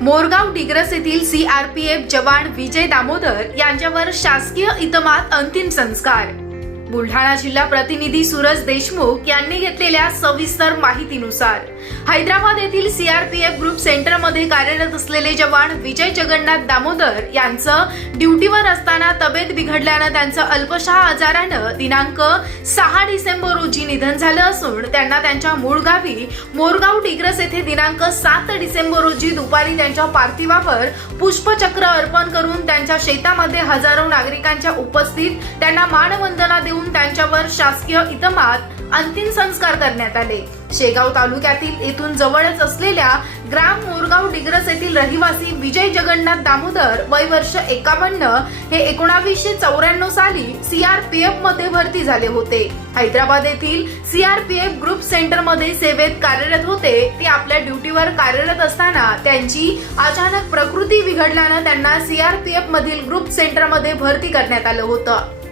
मोरगाव डिग्रस येथील सीआरपीएफ जवान विजय दामोदर यांच्यावर शासकीय इतमात अंतिम संस्कार. बुलढाणा जिल्हा प्रतिनिधी सूरज देशमुख यांनी घेतलेल्या सविस्तर माहितीनुसार हैदराबाद येथील सीआरपीएफ ग्रुप सेंटरमध्ये कार्यरत असलेले जवान विजय जगन्नाथ दामोदर यांचं ड्युटीवर असताना तब्येत बिघडल्यानं त्यांचं अल्पशा आजारानं दिनांक सहा डिसेंबर रोजी निधन झालं असून त्यांना त्यांच्या मूळ गावी मोरगाव डिग्रस येथे दिनांक सात डिसेंबर रोजी दुपारी त्यांच्या पार्थिवावर पुष्पचक्र अर्पण करून त्यांच्या शेतामध्ये हजारो नागरिकांच्या उपस्थित त्यांना मानवंदना देऊन त्यांच्यावर शासकीय इतमात अंतिम संस्कार करण्यात आले. शेगाव तालुक्यातील येथून जवळच असलेल्या ग्राम मोरगाव डिग्रस येथील रहिवासी विजय जगन्नाथ दामोदर वय वर्ष एकावन्न हे एकोणावीसशे चौऱ्याण्णव साली सीआरपीएफमध्ये भरती झाले होते. हैदराबाद येथील सीआरपीएफ ग्रुप सेंटरमध्ये सेवेत कार्यरत होते. ते आपल्या ड्युटीवर कार्यरत असताना त्यांची अचानक प्रकृती बिघडल्यानं त्यांना सीआरपीएफ मधील ग्रुप सेंटरमध्ये भरती करण्यात आलं होतं.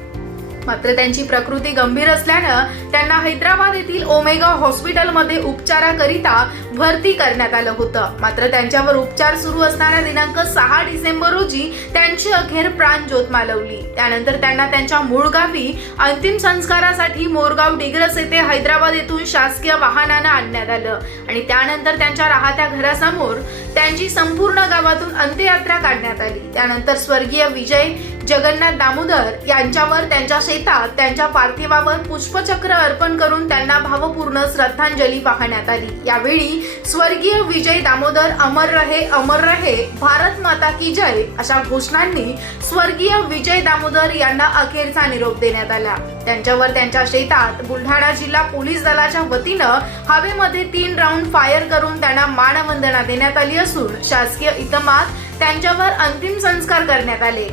मात्र त्यांची प्रकृती गंभीर असल्यानं त्यांना हैदराबाद येथील ओमेगा हॉस्पिटलमध्ये उपचाराकरिता भरती करण्यात आलं होतं. मात्र त्यांच्यावर उपचार सुरू असणाऱ्या दिनांक सहा डिसेंबर रोजी त्यांची अखेर प्राणज्योत मालवली. त्यानंतर त्यांना त्यांच्या मूळ गावी अंतिम संस्कारासाठी मोरगाव डिग्रस येथे हैदराबाद येथून शासकीय वाहनानं आणण्यात आलं. आणि त्यानंतर त्यांच्या राहत्या घरासमोर त्यांची संपूर्ण गावातून अंत्ययात्रा काढण्यात आली. त्यानंतर स्वर्गीय विजय जगन्नाथ दामोदर यांच्यावर त्यांच्या शेतात त्यांच्या पार्थिवावर पुष्पचक्र अर्पण करून त्यांना भावपूर्ण श्रद्धांजली वाहण्यात आली. यावेळी स्वर्गीय विजय दामोदर अमर रहे अमर रहे भारत माता की जय अशा घोषणांनी स्वर्गीय विजय दामोदर यांना अखेरचा निरोप देण्यात आला. त्यांच्यावर त्यांच्या शेतात बुलढाणा जिल्हा पोलीस दलाच्या वतीनं हवेमध्ये तीन राऊंड फायर करून त्यांना मानवंदना देण्यात आली असून शासकीय इतमात त्यांच्यावर अंतिम संस्कार करण्यात आले.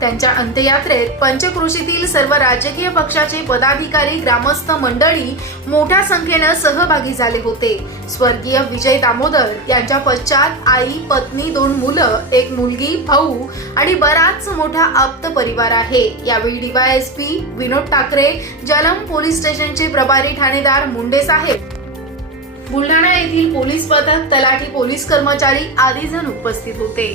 त्यांच्या अंत्ययात्रेत पंचकृषीतील सर्व राजकीय पक्षाचे पदाधिकारी ग्रामस्थ मंडळी मोठ्या संख्येनं सहभागी झाले होते. स्वर्गीय विजय दामोदर यांच्या पश्चात आई पत्नी दोन मुलं एक मुलगी भाऊ आणि बराच मोठा आप्त परिवार आहे. यावेळी डीवायएसपी विनोद ठाकरे जलम पोलीस स्टेशनचे प्रभारी ठाणेदार मुंडे साहेब बुलढाणा येथील पोलीस पथक तलाठी पोलीस कर्मचारी आदी जण उपस्थित होते.